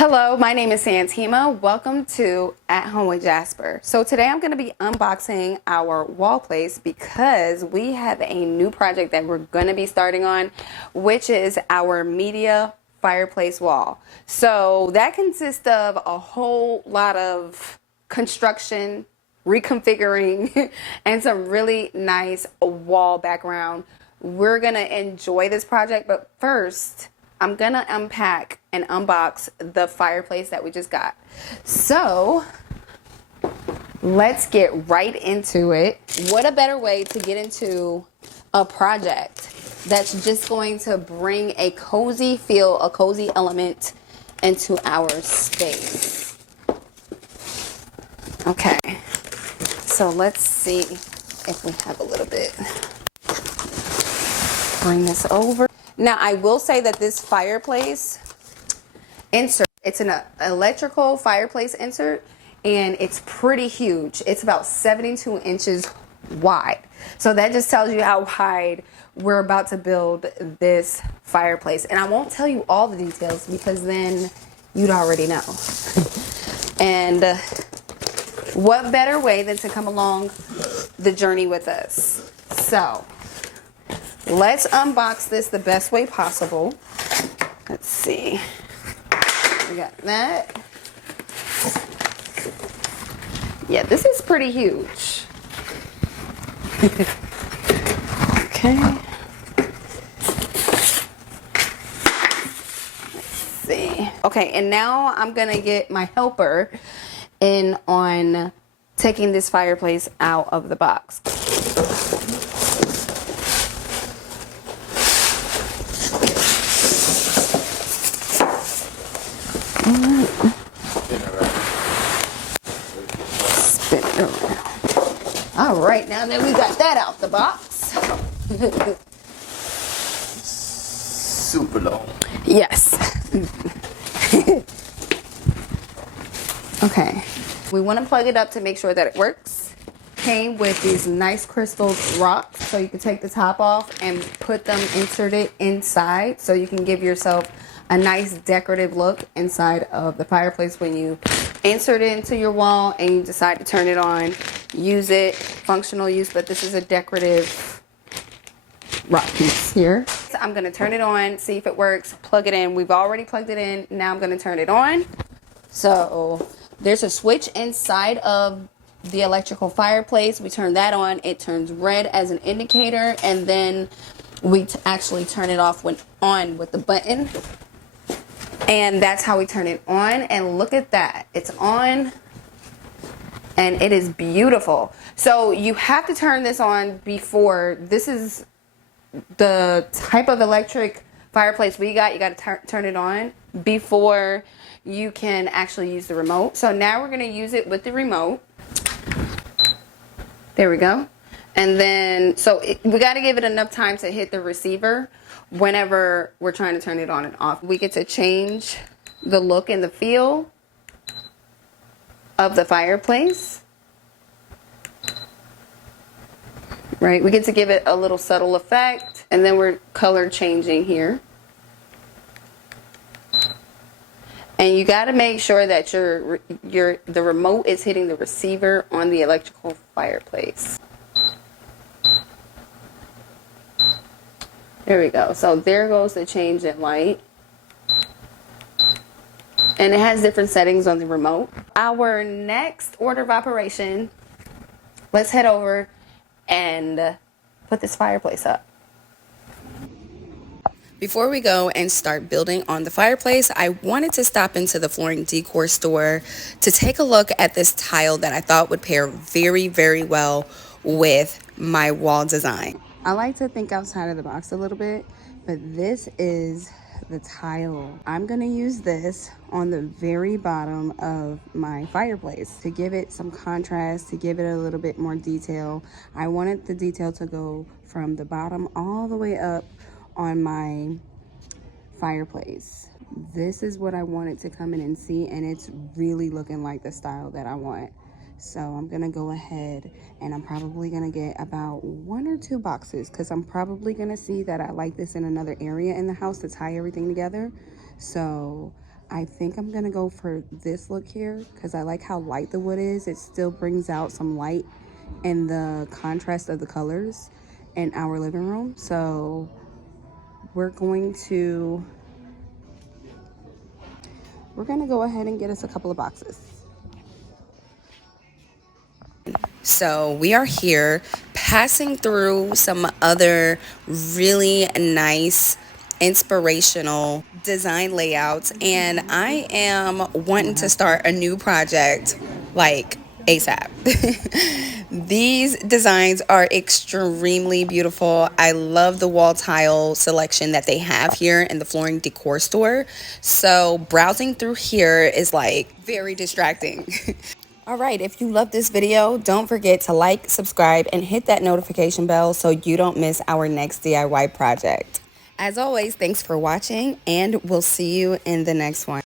Hello, my name is Santima. Welcome to At Home with Jasper. So today I'm going to be unboxing our wall place because we have a new project that we're going to be starting on, which is our media fireplace wall. So that consists of a whole lot of construction, reconfiguring, and some really nice wall background. We're going to enjoy this project, but first, I'm going to unpack and unbox the fireplace that we just got. So let's get right into it. What a better way to get into a project that's just going to bring a cozy feel, a cozy element into our space. Okay, so let's see if we have a little bit. Bring this over. Now, I will say that this fireplace insert, it's an electrical fireplace insert, and it's pretty huge. It's about 72 inches wide. So that just tells you how wide we're about to build this fireplace. And I won't tell you all the details because then you'd already know. And what better way than to come along the journey with us? So let's unbox this the best way possible. Let's see. We got that. Yeah, this is pretty huge. Okay. Let's see. Okay, and now I'm going to get my helper in on taking this fireplace out of the box. Spin it around. All right, now that we got that out the box. Super long. Yes. Okay. We want to plug it up to make sure that it works. Came with these nice crystal rocks, so you can take the top off and put them inserted inside, so you can give yourself a nice decorative look inside of the fireplace when you insert it into your wall and you decide to turn it on. Use it, functional use, but this is a decorative rock piece here. So I'm going to turn it on, see if it works, plug it in. We've already plugged it in. Now I'm going to turn it on. So there's a switch inside of the electrical fireplace. We turn that on. It turns red as an indicator, and then we actually turn it off when on with the button. And that's how we turn it on. And look at that. It's on. And it is beautiful. So you have to turn this on before. This is the type of electric fireplace we got. You got to turn it on before you can actually use the remote. So now we're going to use it with the remote. There we go. And then, so we got to give it enough time to hit the receiver whenever we're trying to turn it on and off. We get to change the look and the feel of the fireplace. Right? We get to give it a little subtle effect, and then we're color changing here. And you got to make sure that the remote is hitting the receiver on the electrical fireplace. There we go. So there goes the change in light. And it has different settings on the remote. Our next order of operation, let's head over and put this fireplace up. Before we go and start building on the fireplace, I wanted to stop into the flooring decor store to take a look at this tile that I thought would pair very, very well with my wall design. I like to think outside of the box a little bit, but this is the tile. I'm gonna use this on the very bottom of my fireplace to give it some contrast, to give it a little bit more detail. I wanted the detail to go from the bottom all the way up on my fireplace. This is what I wanted to come in and see, and it's really looking like the style that I want. So I'm gonna go ahead and I'm probably gonna get about 1 or 2 boxes because I'm probably gonna see that I like this in another area in the house to tie everything together. So I think I'm gonna go for this look here because I like how light the wood is. It still brings out some light and the contrast of the colors in our living room. So we're gonna go ahead and get us a couple of boxes. So we are here passing through some other really nice inspirational design layouts, and I am wanting to start a new project like ASAP. These designs are extremely beautiful. I love the wall tile selection that they have here in the flooring decor store. So browsing through here is like very distracting. All right, if you love this video, don't forget to like, subscribe, and hit that notification bell so you don't miss our next DIY project. As always, thanks for watching, and we'll see you in the next one.